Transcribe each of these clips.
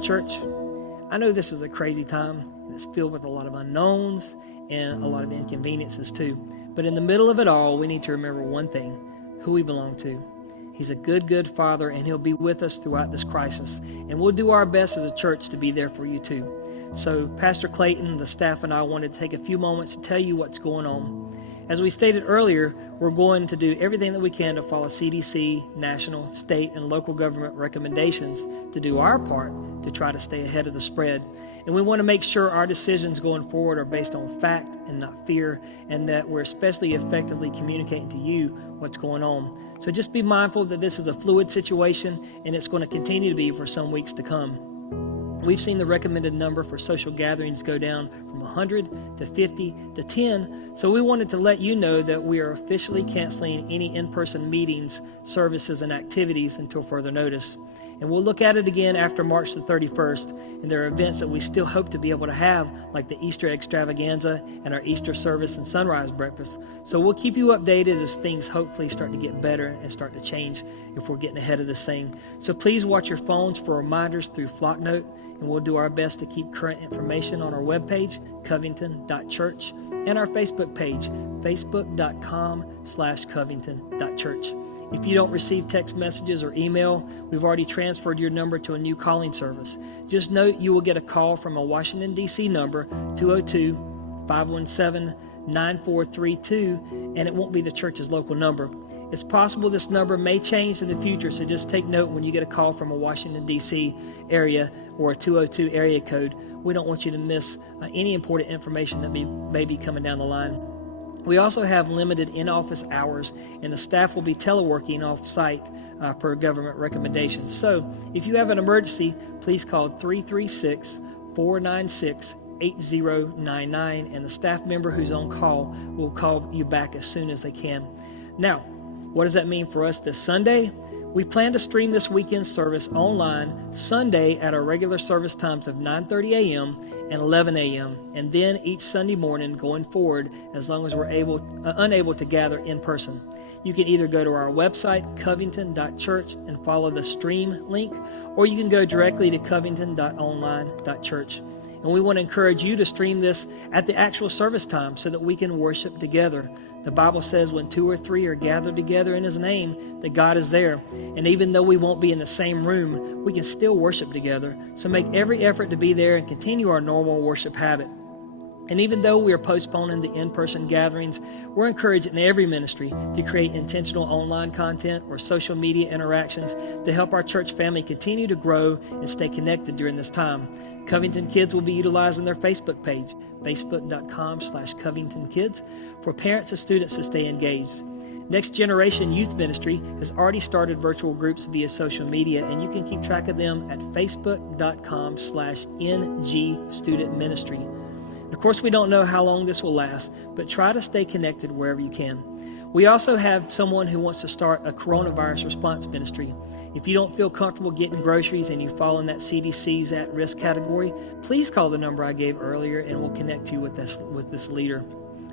church, I know this is a crazy time, and it's filled with a lot of unknowns and a lot of inconveniences too. But in the middle of it all, we need to remember one thing, who we belong to. He's a good Father, and He'll be with us throughout this crisis. And we'll do our best as a church to be there for you too. So Pastor Clayton, the staff, and I wanted to take a few moments to tell you what's going on. As we stated earlier, we're going to do everything that we can to follow CDC, national, state, and local government recommendations to do our part to try to stay ahead of the spread. And we want to make sure our decisions going forward are based on fact and not fear, and that we're especially effectively communicating to you what's going on. So just be mindful that this is a fluid situation, and it's going to continue to be for some weeks to come. We've seen the recommended number for social gatherings go down from 100 to 50 to 10, so we wanted to let you know that we are officially canceling any in-person meetings, services, and activities until further notice. And we'll look at it again after March the 31st, and there are events that we still hope to be able to have, like the Easter extravaganza and our Easter service and sunrise breakfast. So we'll keep you updated as things hopefully start to get better and start to change if we're getting ahead of this thing. So please watch your phones for reminders through Flocknote, and we'll do our best to keep current information on our webpage, covington.church, and our Facebook page, facebook.com/covington.church. If you don't receive text messages or email, we've already transferred your number to a new calling service. Just note you will get a call from a Washington, D.C. number, 202-517-9432, and it won't be the church's local number. It's possible this number may change in the future, so just take note when you get a call from a Washington, D.C. area or a 202 area code. We don't want you to miss any important information that may be coming down the line. We also have limited in-office hours, and the staff will be teleworking off-site per government recommendations. So if you have an emergency, please call 336-496-8099, and the staff member who's on call will call you back as soon as they can. Now, what does that mean for us this Sunday? We plan to stream this weekend service online Sunday at our regular service times of 9:30 a.m. and 11 a.m., and then each Sunday morning going forward as long as we're unable to gather in person. You can either go to our website, covington.church, and follow the stream link, or you can go directly to covington.online.church. And we want to encourage you to stream this at the actual service time so that we can worship together. The Bible says when 2 or 3 are gathered together in His name, that God is there. And even though we won't be in the same room, we can still worship together. So make every effort to be there and continue our normal worship habit. And even though we are postponing the in-person gatherings, we're encouraging every ministry to create intentional online content or social media interactions to help our church family continue to grow and stay connected during this time. Covington Kids will be utilizing their Facebook page, facebook.com/CovingtonKids, for parents and students to stay engaged. Next Generation Youth Ministry has already started virtual groups via social media, and you can keep track of them at facebook.com/NGStudentMinistry. Of course, we don't know how long this will last, but try to stay connected wherever you can. We also have someone who wants to start a coronavirus response ministry. If you don't feel comfortable getting groceries and you fall in that CDC's at-risk category, please call the number I gave earlier and we'll connect you with this leader.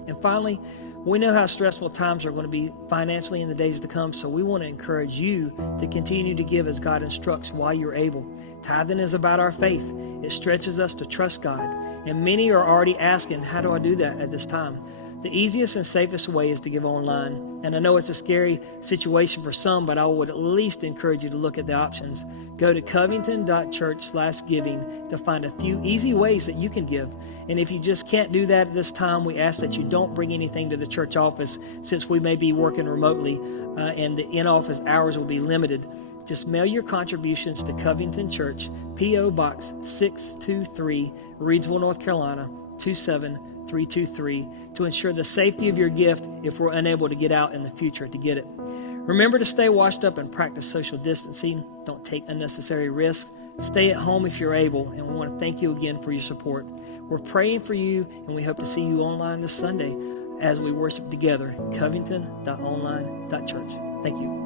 And finally, we know how stressful times are going to be financially in the days to come, so we want to encourage you to continue to give as God instructs while you're able. Tithing is about our faith. It stretches us to trust God. And many are already asking, how do I do that at this time? The easiest and safest way is to give online. And I know it's a scary situation for some, but I would at least encourage you to look at the options. Go to covington.church/giving to find a few easy ways that you can give. And if you just can't do that at this time, we ask that you don't bring anything to the church office since we may be working remotely and the in-office hours will be limited. Just mail your contributions to Covington Church, P.O. Box 623, Reidsville, North Carolina, 27323, to ensure the safety of your gift if we're unable to get out in the future to get it. Remember to stay washed up and practice social distancing. Don't take unnecessary risks. Stay at home if you're able, and we want to thank you again for your support. We're praying for you, and we hope to see you online this Sunday as we worship together. Covington.online.church. Thank you.